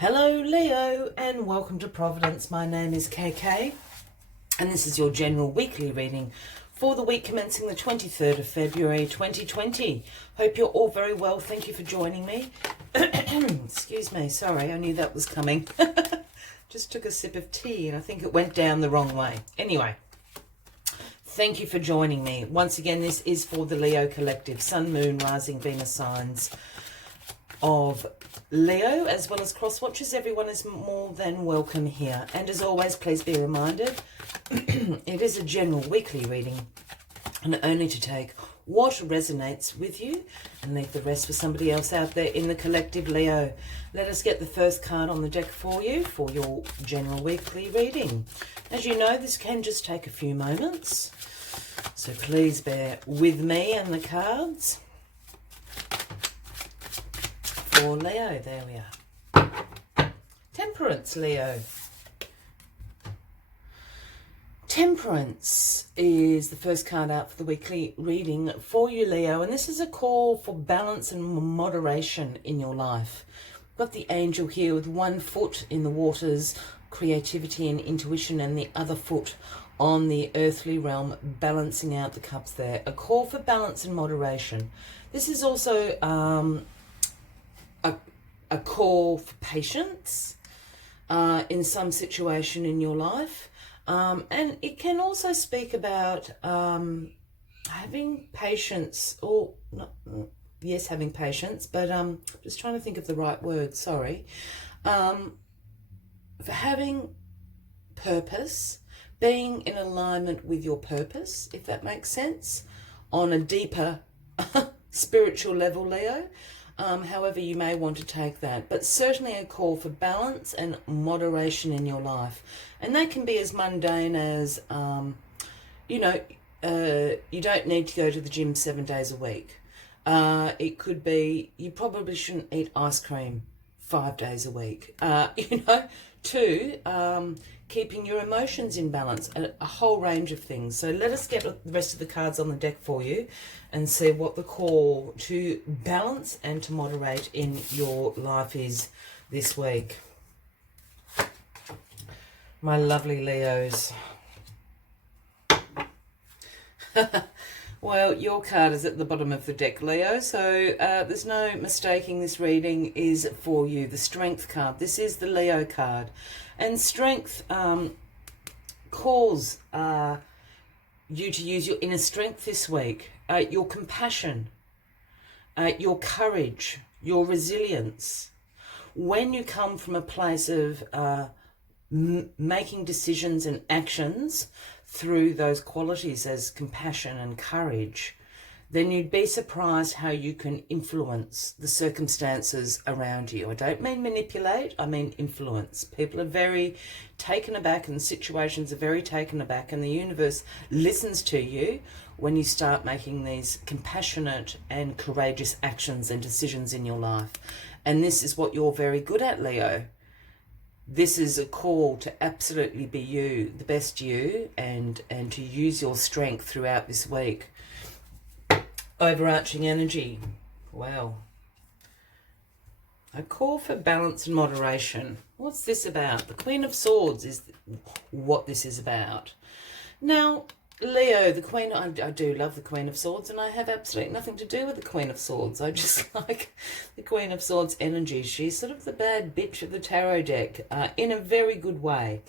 Hello Leo and welcome to Providence. My name is KK and this is your general weekly reading for the week commencing the 23rd of February 2020. Hope you're all very well. Thank you for joining me. Excuse me, sorry, I knew that was coming. Just took a sip of tea and I think it went down the wrong way. Anyway, thank you for joining me. Once again, this is for the Leo Collective, Sun, Moon, Rising, Venus signs of Leo, as well as cross watchers. Everyone is more than welcome here. And as always, please be reminded, it is a general weekly reading and only to take what resonates with you and leave the rest for somebody else out there in the collective. Leo, let us get the first card on the deck for you for your general weekly reading. As you know, this can just take a few moments, so please bear with me and the cards. For Leo, there we are. Temperance, Leo. Temperance is the first card out for the weekly reading for you, Leo, and this is a call for balance and moderation in your life. We've got the angel here with one foot in the waters, creativity and intuition, and the other foot on the earthly realm, balancing out the cups there. A call for balance and moderation. This is also a call for patience in some situation in your life. And it can also speak about having patience, or not, yes, having patience, but just trying to think of the right word, sorry. For having purpose, being in alignment with your purpose, if that makes sense, on a deeper spiritual level, Leo. However you may want to take that, but certainly a call for balance and moderation in your life. And that can be as mundane as, you don't need to go to the gym 7 days a week. It could be, you probably shouldn't eat ice cream 5 days a week. To keeping your emotions in balance, a whole range of things. So let us get the rest of the cards on the deck for you and see what the call to balance and to moderate in your life is this week. My lovely Leos. Well, your card is at the bottom of the deck, Leo, so there's no mistaking this reading is for you. The Strength card. This is the Leo card. And Strength calls you to use your inner strength this week, your compassion, your courage, your resilience. When you come from a place of making decisions and actions through those qualities as compassion and courage, then you'd be surprised how you can influence the circumstances around you. I don't mean manipulate, I mean influence. People are very taken aback and situations are very taken aback, and the universe listens to you when you start making these compassionate and courageous actions and decisions in your life. And this is what you're very good at, Leo. This is a call to absolutely be you, the best you, and to use your strength throughout this week. Overarching energy. Wow. A call for balance and moderation. What's this about? The Queen of Swords is what this is about. Now, Leo, the Queen, I do love the Queen of Swords, and I have absolutely nothing to do with the Queen of Swords. I just like the Queen of Swords energy. She's sort of the bad bitch of the tarot deck in a very good way.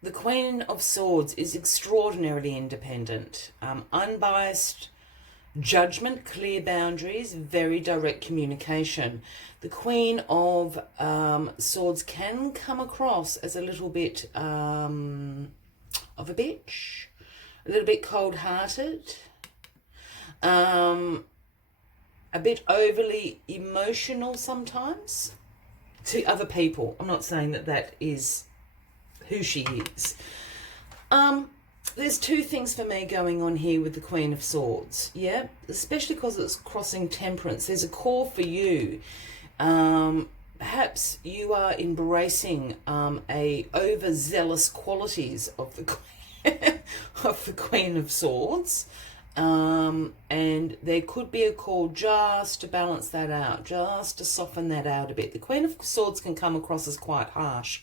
The Queen of Swords is extraordinarily independent, unbiased judgment, clear boundaries, very direct communication. The Queen of Swords can come across as a little bit of a bitch, a little bit cold-hearted, a bit overly emotional sometimes to other people. I'm not saying that that is who she is. There's two things for me going on here with the Queen of Swords, yeah, especially because it's crossing Temperance. There's a call for you. Perhaps you are embracing a overzealous qualities of the Queen of Swords. And there could be a call just to balance that out, just to soften that out a bit. The Queen of Swords can come across as quite harsh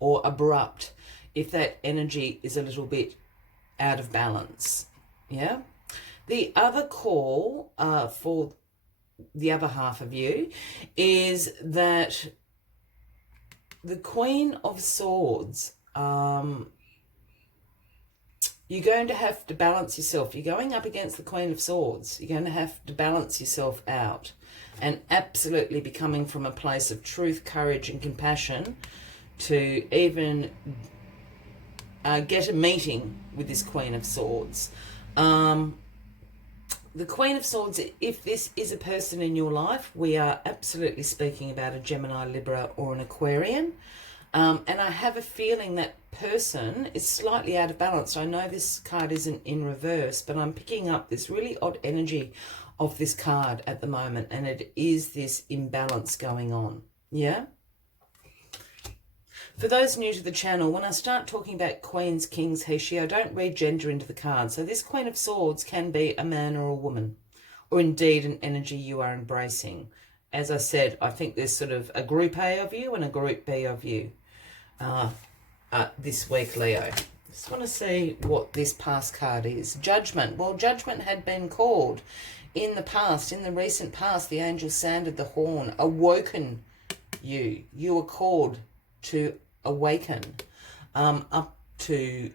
or abrupt if that energy is a little bit out of balance. Yeah. The other call for the other half of you is that the Queen of Swords, you're going to have to balance yourself. You're going up against the Queen of Swords. You're going to have to balance yourself out and absolutely be coming from a place of truth, courage and compassion to even get a meeting with this Queen of Swords. The Queen of Swords, if this is a person in your life, we are absolutely speaking about a Gemini, Libra or an Aquarian. And I have a feeling that person is slightly out of balance. I know this card isn't in reverse, but I'm picking up this really odd energy of this card at the moment, and it is this imbalance going on. Yeah? For those new to the channel, when I start talking about queens, kings, he, she, I don't read gender into the card. So this Queen of Swords can be a man or a woman, or indeed an energy you are embracing. As I said, I think there's sort of a group A of you and a group B of you this week, Leo. Just want to see what this past card is. Judgment. Well, Judgment had been called in the past, in the recent past. The angel sounded the horn, awoken you. You were called to awaken up to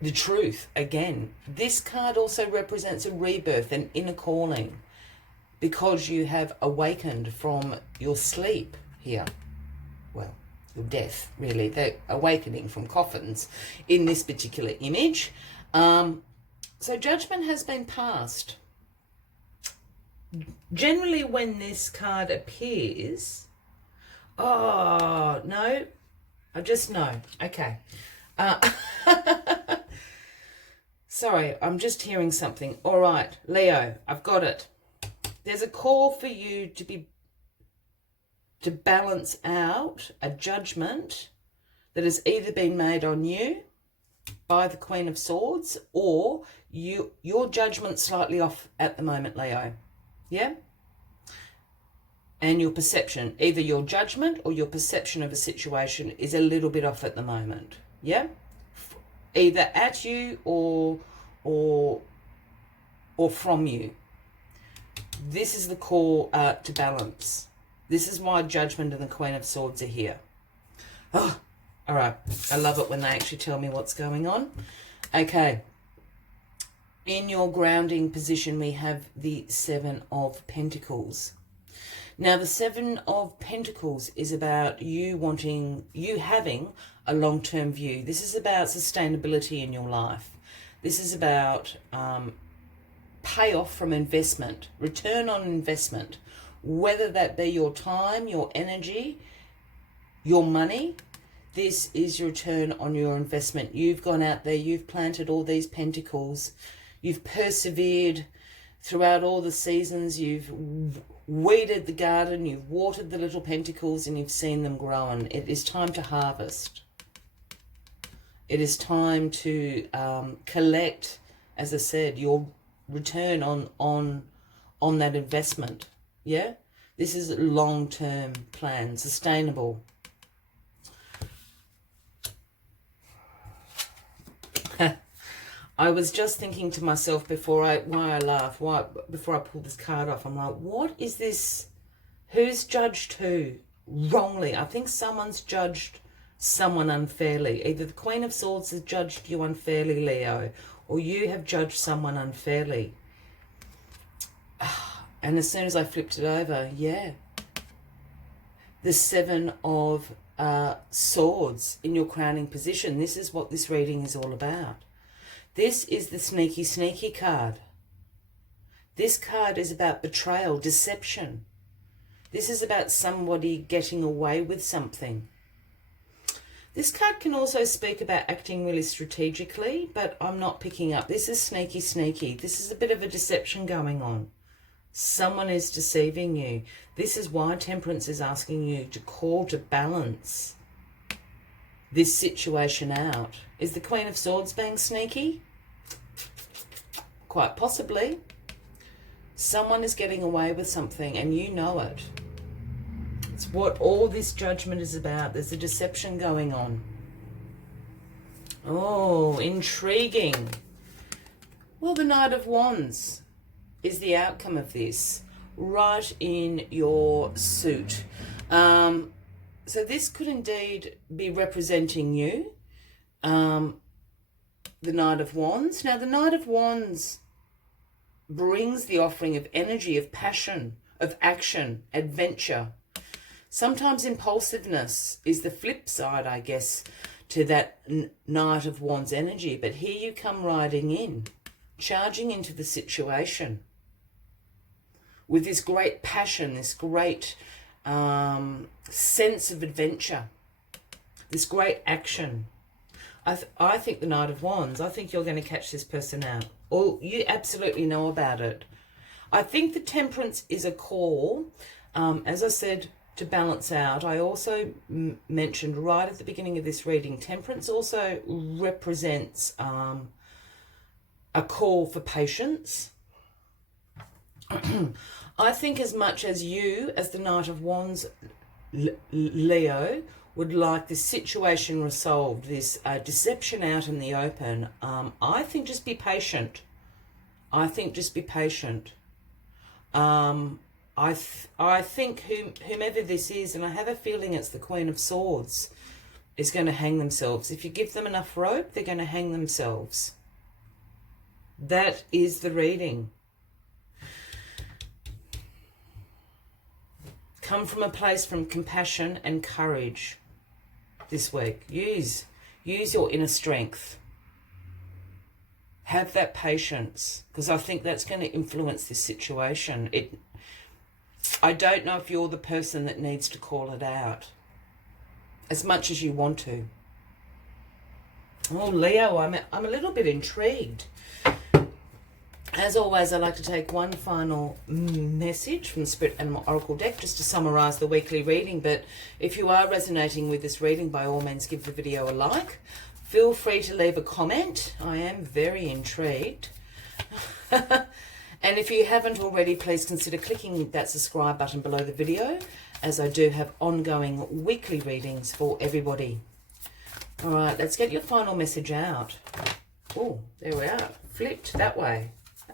the truth again. This card also represents a rebirth, an inner calling, because you have awakened from your sleep here. Well, your death, really. They're awakening from coffins in this particular image. So Judgment has been passed. Generally, when this card appears... Oh, no. I just know. Okay. Sorry, I'm just hearing something. All right, Leo, I've got it. There's a call for you to balance out a judgment that has either been made on you by the Queen of Swords, or your judgment's slightly off at the moment, Leo. Yeah? And your perception, either your judgment or your perception of a situation is a little bit off at the moment. Yeah? Either at you or from you. This is the call to balance. This is why Judgment and the Queen of Swords are here. Oh, all right. I love it when they actually tell me what's going on. Okay. In your grounding position, we have the Seven of Pentacles. Now, the Seven of Pentacles is about you having a long-term view. This is about sustainability in your life. This is about payoff from investment, return on investment, whether that be your time, your energy, your money. This is your return on your investment. You've gone out there, you've planted all these pentacles, you've persevered throughout all the seasons, you've weeded the garden, you've watered the little pentacles, and you've seen them grow. And it is time to harvest. It is time to collect, as I said, your return on that investment. Yeah, this is a long-term plan, sustainable. I was just thinking to myself before I pulled this card off, I'm like, what is this? Who's judged who wrongly? I think someone's judged someone unfairly. Either the Queen of Swords has judged you unfairly, Leo, or you have judged someone unfairly. And as soon as I flipped it over, yeah. The Seven of Swords in your crowning position. This is what this reading is all about. This is the sneaky, sneaky card. This card is about betrayal, deception. This is about somebody getting away with something. This card can also speak about acting really strategically, but I'm not picking up. This is sneaky, sneaky. This is a bit of a deception going on. Someone is deceiving you. This is why Temperance is asking you to call to balance this situation out. Is the Queen of Swords being sneaky? quite possibly, someone is getting away with something and you know it. It's what all this judgment is about. There's a deception going on. Oh, intriguing. Well, the Knight of Wands is the outcome of this, right in your suit. So this could indeed be representing you, the Knight of Wands. Now, the Knight of Wands brings the offering of energy, of passion, of action, adventure. Sometimes impulsiveness is the flip side, I guess, to that Knight of Wands energy. But here you come riding in, charging into the situation with this great passion, this great sense of adventure, this great action. I think the Knight of Wands, I think you're going to catch this person out. Oh, you absolutely know about it. I think the Temperance is a call, as I said, to balance out. I also mentioned right at the beginning of this reading, Temperance also represents a call for patience. I think as much as you, as the Knight of Wands, Leo, would like this situation resolved, this deception out in the open, I think just be patient. I think just be patient. I think whomever this is, and I have a feeling it's the Queen of Swords, is going to hang themselves. If you give them enough rope, they're going to hang themselves. That is the reading. Come from a place from compassion and courage this week. Use your inner strength. Have that patience, because I think that's going to influence this situation. I don't know if you're the person that needs to call it out as much as you want to. Oh, Leo, I'm a little bit intrigued. As always, I like to take one final message from the Spirit Animal Oracle deck just to summarise the weekly reading. But if you are resonating with this reading, by all means, give the video a like. Feel free to leave a comment. I am very intrigued. And if you haven't already, please consider clicking that subscribe button below the video, as I do have ongoing weekly readings for everybody. All right, let's get your final message out. Oh, there we are. Flipped that way.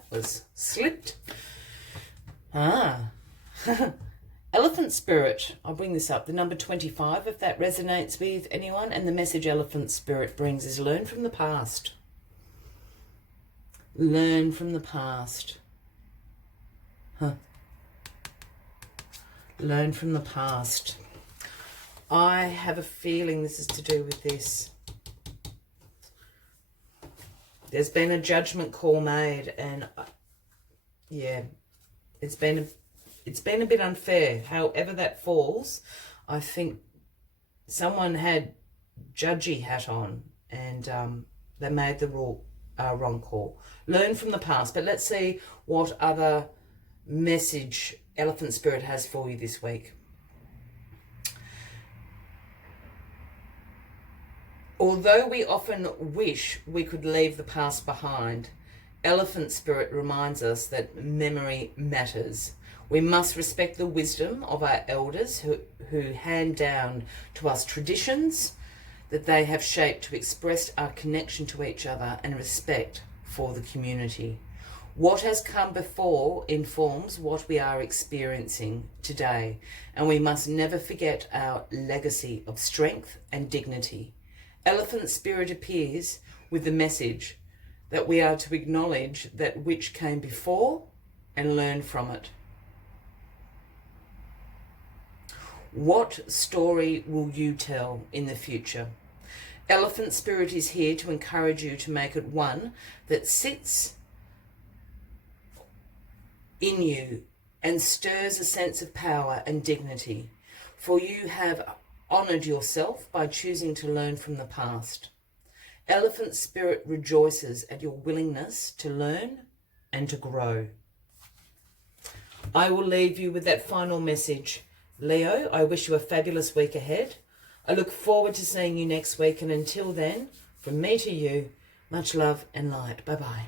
Was slipped. Elephant Spirit, I'll bring this up, the number 25, if that resonates with anyone. And the message Elephant Spirit brings is learn from the past. Learn from the past. Learn from the past. I have a feeling this is to do with this. There's been a judgment call made, and yeah, it's been a bit unfair. However that falls, I think someone had judgy hat on, and they made the wrong call. Learn from the past. But let's see what other message Elephant Spirit has for you this week. Although we often wish we could leave the past behind, Elephant Spirit reminds us that memory matters. We must respect the wisdom of our elders who hand down to us traditions that they have shaped to express our connection to each other and respect for the community. What has come before informs what we are experiencing today, and we must never forget our legacy of strength and dignity. Elephant Spirit appears with the message that we are to acknowledge that which came before and learn from it. What story will you tell in the future? Elephant Spirit is here to encourage you to make it one that sits in you and stirs a sense of power and dignity, for you have honoured yourself by choosing to learn from the past. Elephant Spirit rejoices at your willingness to learn and to grow. I will leave you with that final message. Leo, I wish you a fabulous week ahead. I look forward to seeing you next week, and until then, from me to you, much love and light. Bye-bye.